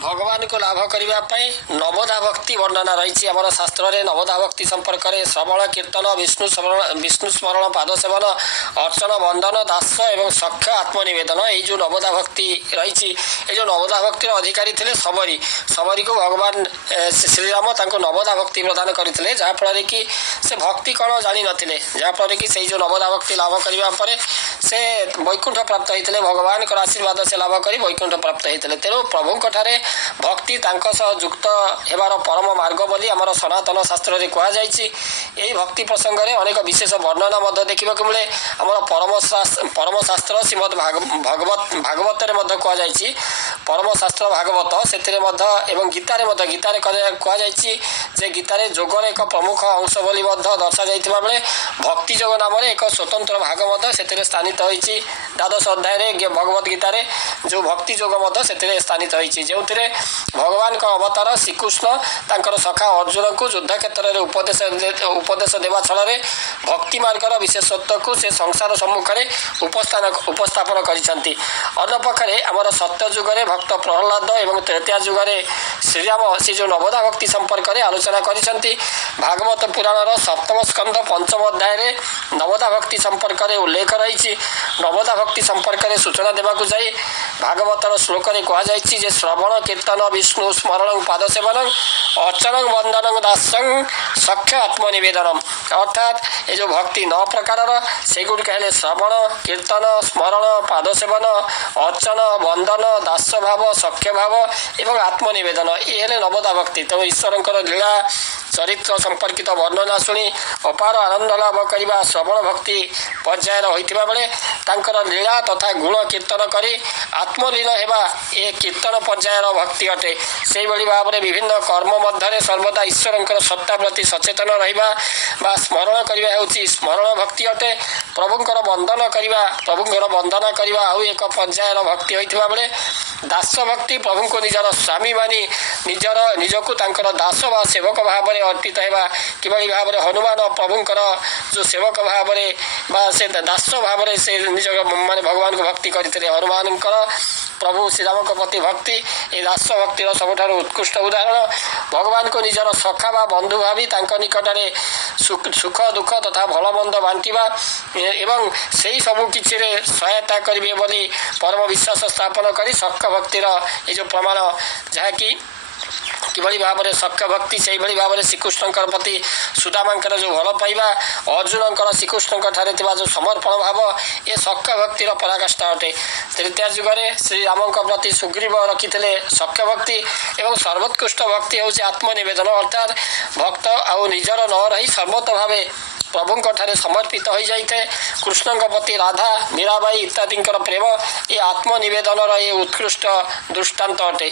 ଭଗବାନଙ୍କୁ ଲାଭ କରିବା ପାଇଁ ନବଦା ଭକ୍ତି ବର୍ଣ୍ଣନା ରହିଛି ଆମର ଶାସ୍ତ୍ରରେ। ନବଦା ଭକ୍ତି ସମ୍ପର୍କରେ ଶ୍ରବଣ କୀର୍ତ୍ତନ, ବିଷ୍ଣୁ ସ୍ମରଣ, ପାଦ ସେବନ, ଅର୍ଚ୍ଚନ, ବନ୍ଦନ, ଦାସ ଏବଂ ସଖ୍ୟ ଆତ୍ମନିବେଦନ, ଏଇ ଯେଉଁ ନବଦା ଭକ୍ତି ରହିଛି, ଏ ଯେଉଁ ନବଦା ଭକ୍ତିର ଅଧିକାରୀ ଥିଲେ ଶବରୀ। ଶବରୀକୁ ଭଗବାନ ଶ୍ରୀରାମ ତାଙ୍କୁ ନବଦା ଭକ୍ତି ପ୍ରଦାନ କରିଥିଲେ, ଯାହାଫଳରେ କି ସେ ଭକ୍ତି କ'ଣ ଜାଣିନଥିଲେ, ଯାହାଫଳରେ କି ସେଇ ଯେଉଁ ନବଦା ଭକ୍ତି ଲାଭ କରିବା ପରେ ସେ ବୈକୁଣ୍ଠ ପ୍ରାପ୍ତ ହୋଇଥିଲେ। ଭଗବାନଙ୍କର ଆଶୀର୍ବାଦ ସେ ଲାଭ କରି ବୈକୁଣ୍ଠ ପ୍ରାପ୍ତ ହୋଇଥିଲେ। ତେଣୁ ପ୍ରଭୁଙ୍କଠାରେ ଭକ୍ତି ତାଙ୍କ ସହ ଯୁକ୍ତ ହେବାର ପରମ ମାର୍ଗ ବୋଲି ଆମର ସନାତନ ଶାସ୍ତ୍ରରେ କୁହାଯାଇଛି। ଏହି ଭକ୍ତି ପ୍ରସଙ୍ଗରେ ଅନେକ ବିଶେଷ ବର୍ଣ୍ଣନା ମଧ୍ୟ ଦେଖିବାକୁ ମିଳେ। ଆମର ପରମଶାସ୍ତ୍ର ଶ୍ରୀମଦ୍ ଭାଗବତରେ ମଧ୍ୟ କୁହାଯାଇଛି। ପରମଶାସ୍ତ୍ର ଭାଗବତ ସେଥିରେ ମଧ୍ୟ ଏବଂ ଗୀତାରେ କୁହାଯାଇଛି ଯେ ଗୀତାରେ ଯୋଗର ଏକ ପ୍ରମୁଖ ଅଂଶ ବୋଲି ମଧ୍ୟ ଦର୍ଶାଯାଇଥିବା ବେଳେ ଭକ୍ତି ଯୋଗ ନାମରେ ଏକ ସ୍ୱତନ୍ତ୍ର ଭାଗ ମଧ୍ୟ ସେଥିରେ ସ୍ଥାନିତ ହୋଇଛି। ଦ୍ୱାଦଶ ଅଧ୍ୟାୟରେ ଭଗବତ ଗୀତାରେ ଯେଉଁ ଭକ୍ତି ଯୋଗ ମଧ୍ୟ ସେଥିରେ ସ୍ଥାନିତ ହୋଇଛି, ଯେଉଁଥିରେ ଭଗବାନଙ୍କ ଅବତାର ଶ୍ରୀକୃଷ୍ଣ ତାଙ୍କର ସଖା ଅର୍ଜୁନଙ୍କୁ ଯୁଦ୍ଧ କ୍ଷେତ୍ରରେ ଉପଦେଶ ଦେବା ଛଳରେ ଭକ୍ତି ମାର୍ଗର ବିଶେଷତ୍ୱକୁ ସେ ସଂସାର ସମ୍ମୁଖରେ ଉପସ୍ଥାପନ କରିଛନ୍ତି। ଅନ୍ୟପକ୍ଷରେ ଆମର ସତ୍ୟ ଯୁଗରେ ଭକ୍ତ ପ୍ରହ୍ଲାଦ ଏବଂ ତ୍ରେତୟା ଯୁଗରେ ଶ୍ରୀରାମ ସେ ଯେଉଁ ନବଦା ଭକ୍ତି ସମ୍ପର୍କରେ ଆଲୋଚନା କରିଛନ୍ତି। ଭାଗବତ ପୁରାଣର ସପ୍ତମ ସ୍କନ୍ଧ ପଞ୍ଚମ ଅଧ୍ୟାୟରେ ନବଦା ଭକ୍ତି ସମ୍ପର୍କରେ ଉଲ୍ଲେଖ ରହିଛି। ନବଦା ଭକ୍ତି ସମ୍ପର୍କରେ ସୂଚନା ଦେବାକୁ ଯାଇ ଭାଗବତର ଶ୍ଲୋକରେ କୁହାଯାଇଛି ଯେ ଶ୍ରବଣ କୀର୍ତ୍ତନ, ବିଷ୍ଣୁ ସ୍ମରଣ, ପାଦ ସେବନ, ଅର୍ଚ୍ଚନ, ବନ୍ଦନ, ଦାସଂ, ସଖ୍ୟ ଆତ୍ମନିବେଦନମ୍। ଅର୍ଥାତ୍ ଏ ଯେଉଁ ଭକ୍ତି 9 ପ୍ରକାରର, ସେଗୁଡ଼ିକ ହେଲେ ଶ୍ରବଣ କୀର୍ତ୍ତନ, ସ୍ମରଣ, ପାଦ ସେବନ, ଅର୍ଚ୍ଚନ, ବନ୍ଦନ, ଦାସ ଭାବ, ସଖ୍ୟ ଭାବ ଏବଂ ଆତ୍ମନିବେଦନ। ଏ ହେଲେ ନବଦା ଭକ୍ତି। ତେଣୁ ଈଶ୍ୱରଙ୍କର ଲୀଳା ଚରିତ୍ର ସମ୍ପର୍କିତ ବର୍ଣ୍ଣନା ଶୁଣି ଅପାର ଆନନ୍ଦ ଲାଭ କରିବା ଶ୍ରବଣ ଭକ୍ତି ପର୍ଯ୍ୟାୟର ହୋଇଥିବା ବେଳେ ତାଙ୍କର ଲୀଳା ତଥା ଗୁଣ କୀର୍ତ୍ତନ କରି ଆତ୍ମଲୀନ ହେବା ଏ କୀର୍ତ୍ତନ ପର୍ଯ୍ୟାୟର ଭକ୍ତି ଅଟେ। ସେହିଭଳି ଭାବରେ ବିଭିନ୍ନ କର୍ମ ମଧ୍ୟରେ ସର୍ବଦା ଈଶ୍ୱରଙ୍କର ସତ୍ତା ପ୍ରତି ସଚେତନ ରହିବା ବା ସ୍ମରଣ କରିବା ହେଉଛି ସ୍ମରଣ ଭକ୍ତି ଅଟେ। ପ୍ରଭୁଙ୍କର ବନ୍ଦନା କରିବା ଆଉ ଏକ ପର୍ଯ୍ୟାୟର ଭକ୍ତି ହୋଇଥିବା ବେଳେ ଦାସ ଭକ୍ତି ପ୍ରଭୁଙ୍କୁ ନିଜର ସ୍ୱାମୀ ମାନି ନିଜକୁ ତାଙ୍କର ଦାସ ବା ସେବକ ଭାବରେ ଅର୍ପିତ ହେବା। କିଭଳି ଭାବରେ ହନୁମାନ ପ୍ରଭୁଙ୍କର ଯେଉଁ ସେବକ ଭାବରେ ବା ସେ ଦାସ ଭାବରେ ସେ ନିଜ ଭଗବାନଙ୍କୁ ଭକ୍ତି କରିଥିଲେ। ହନୁମାନଙ୍କର ପ୍ରଭୁ ଶ୍ରୀରାମଙ୍କ ପ୍ରତି ଭକ୍ତି ଏ ଦାସ ଭକ୍ତିର ସବୁଠାରୁ ଉତ୍କୃଷ୍ଟ ଉଦାହରଣ। ଭଗବାନଙ୍କୁ ନିଜର ସଖା ବା ବନ୍ଧୁ ଭାବି ତାଙ୍କ ନିକଟରେ ସୁଖ ଦୁଃଖ ତଥା ଭଲ ମନ୍ଦ ବାଣ୍ଟିବା ଏବଂ ସେହି ସବୁ କିଛିରେ ସହାୟତା କରିବେ ବୋଲି ପରମ ବିଶ୍ୱାସ ସ୍ଥାପନ କରି ସଖ୍ୟ ଭକ୍ତିର ଏ ଯେଉଁ ପ୍ରମାଣ, ଯାହାକି କିଭଳି ଭାବରେ ସଖ୍ୟ ଭକ୍ତି ସେହିଭଳି ଭାବରେ ଶ୍ରୀକୃଷ୍ଣଙ୍କର ପ୍ରତି ସୁଦାମାଙ୍କର ଯେଉଁ ଭଲ ପାଇବା, ଅର୍ଜୁନଙ୍କର ଶ୍ରୀକୃଷ୍ଣଙ୍କ ଠାରେ ଥିବା ଯେଉଁ ସମର୍ପଣ ଭାବ, ଏ ସଖ୍ୟ ଭକ୍ତିର ପରାକାଷ୍ଠା ଅଟେ। ତ୍ରେତୟା ଯୁଗରେ ଶ୍ରୀରାମଙ୍କ ପ୍ରତି ସୁଗ୍ରୀବ ରଖିଥିଲେ ସଖ୍ୟ ଭକ୍ତି ଏବଂ ସର୍ବୋତ୍କୃଷ୍ଟ ଭକ୍ତି ହେଉଛି ଆତ୍ମନିବେଦନ। ଅର୍ଥାତ୍ ଭକ୍ତ ଆଉ ନିଜର ନ ରହି ସର୍ବତ ଭାବେ ପ୍ରଭୁଙ୍କ ଠାରେ ସମର୍ପିତ ହୋଇଯାଇଥାଏ। କୃଷ୍ଣଙ୍କ ପ୍ରତି ରାଧା, ମୀରାବାଇ ଇତ୍ୟାଦିଙ୍କର ପ୍ରେମ ଏ ଆତ୍ମନିବେଦନର ଏ ଉତ୍କୃଷ୍ଟ ଦୃଷ୍ଟାନ୍ତ ଅଟେ।